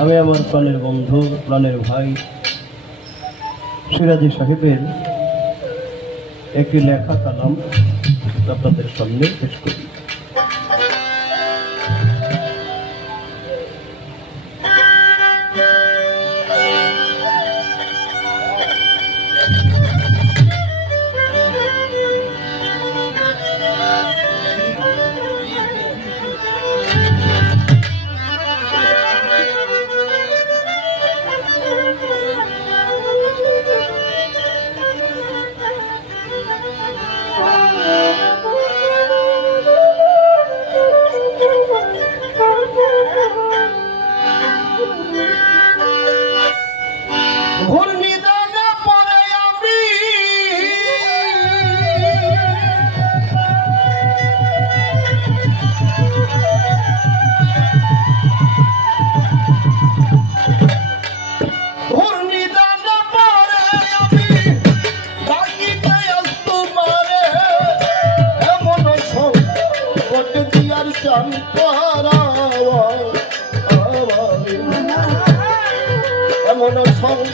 আমি আমার প্রাণের বন্ধু, প্রাণের ভাই। সিরাজি সাহেবের একটি লেখা কালাম আপনাদের সামনে পেশ করি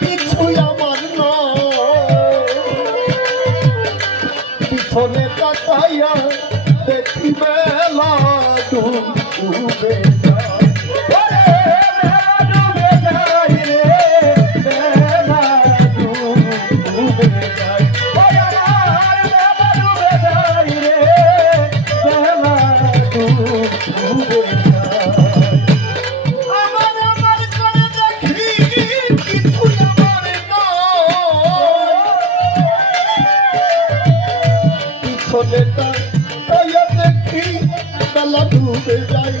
কিছুই আমার পিছনে তাকাইয়া দেখি বেলা ডুবে পিছনে তাইয়া দেখি বেলা ডুবে যাই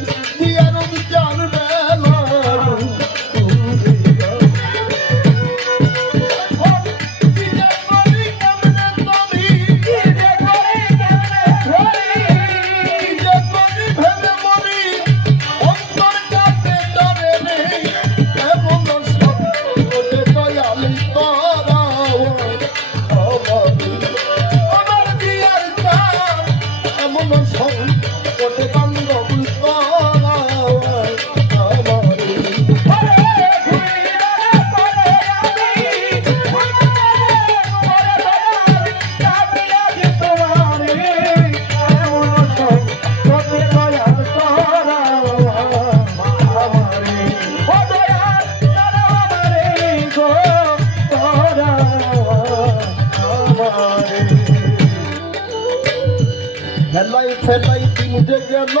ফেলাই দিন যে গেল।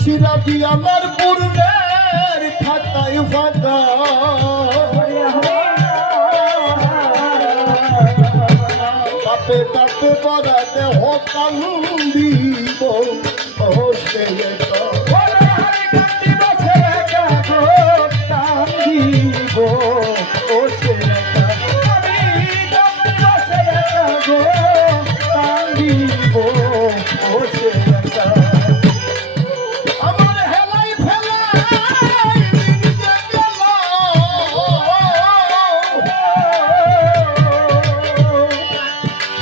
সিরাজি আমার পূর্বের খাতায় ফাঁকা তাতে তাতে পড়াতে হতাম দিব। বসে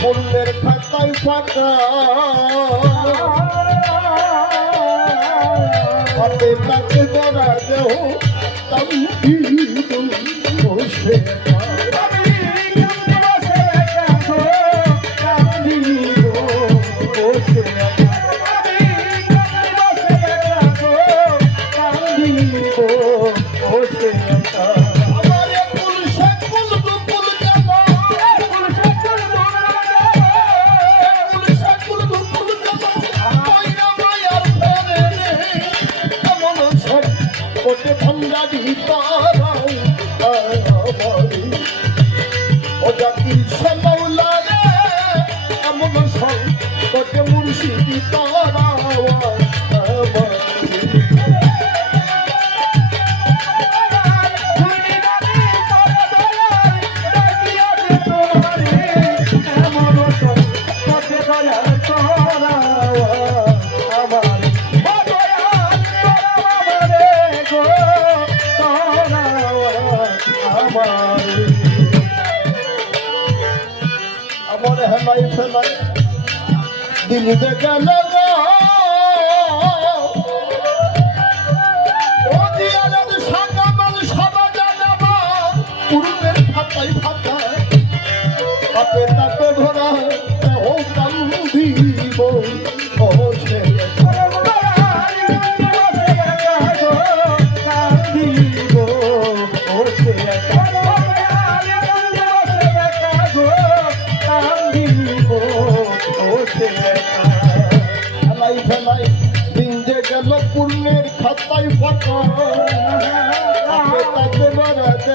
ফুলের খাতায় ফাঁকা। হাতে কাছে গড়া দেহ তাম বসে। দিন দেখা লাগা। সাদা মানুষ সবাই জানাবা পুরুষের খাতায়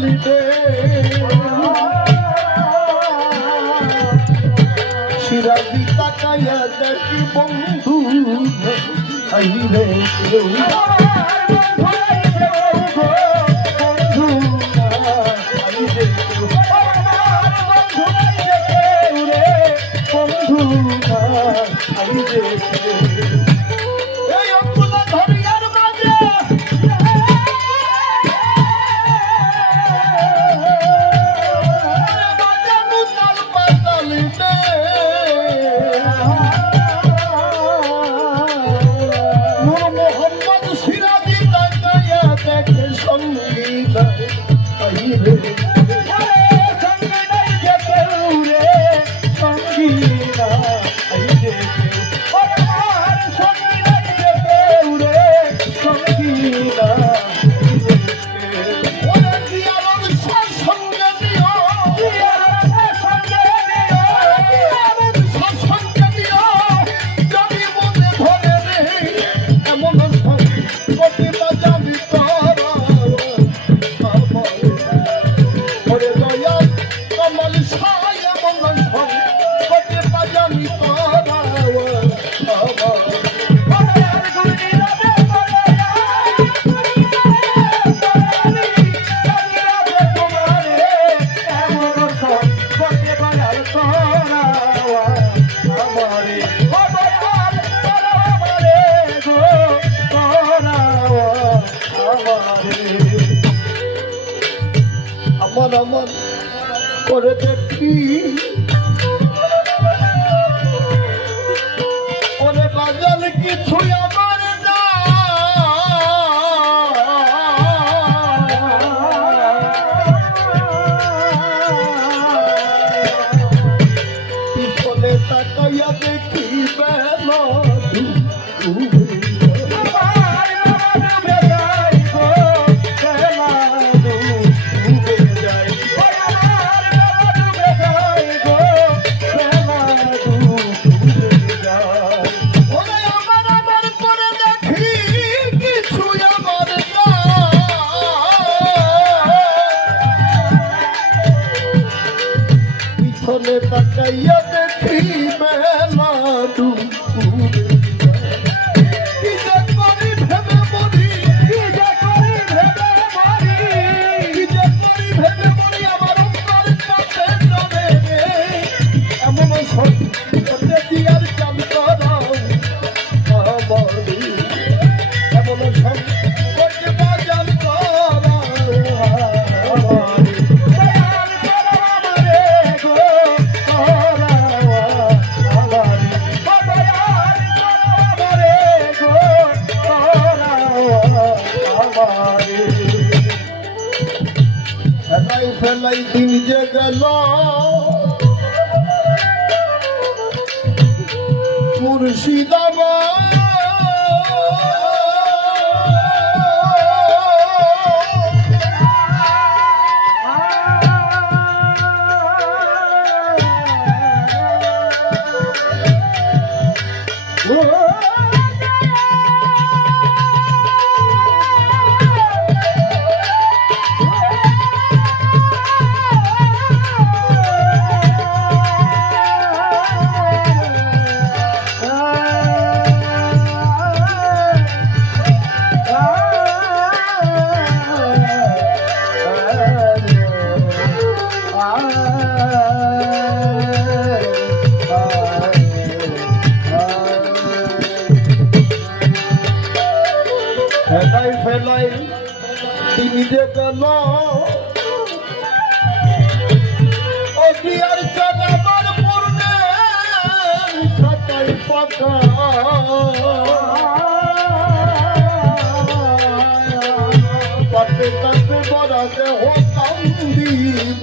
কালিতে শিরাজি তাকাইয়া দেখি বন্ধু আইরে কেউ। হয়ে গেল। মুর্শিদাবাদ। গেল। অধিয়ার জনাবার পূর্ণে খাতাই পাকা। পাতে কাছে বরাতে হতাম দিব।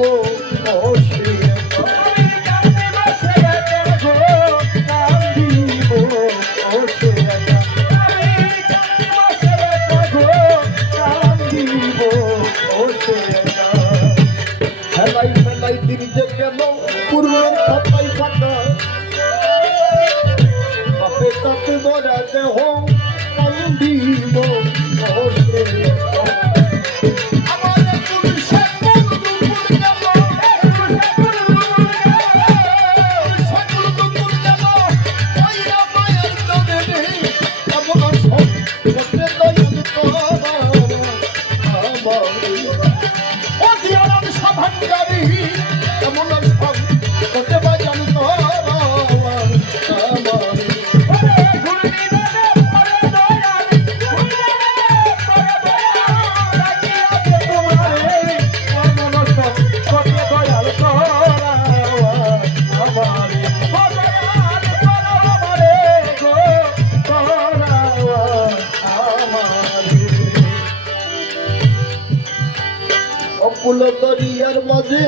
কুলো দরিয়ার মাঝে।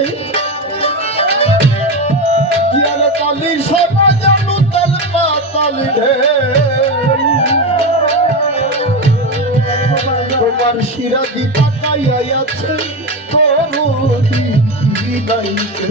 কালির সভা জানু তাল পাতাল তোমার শিরাদি পাতাইয়া আছে তরু দিদাইতে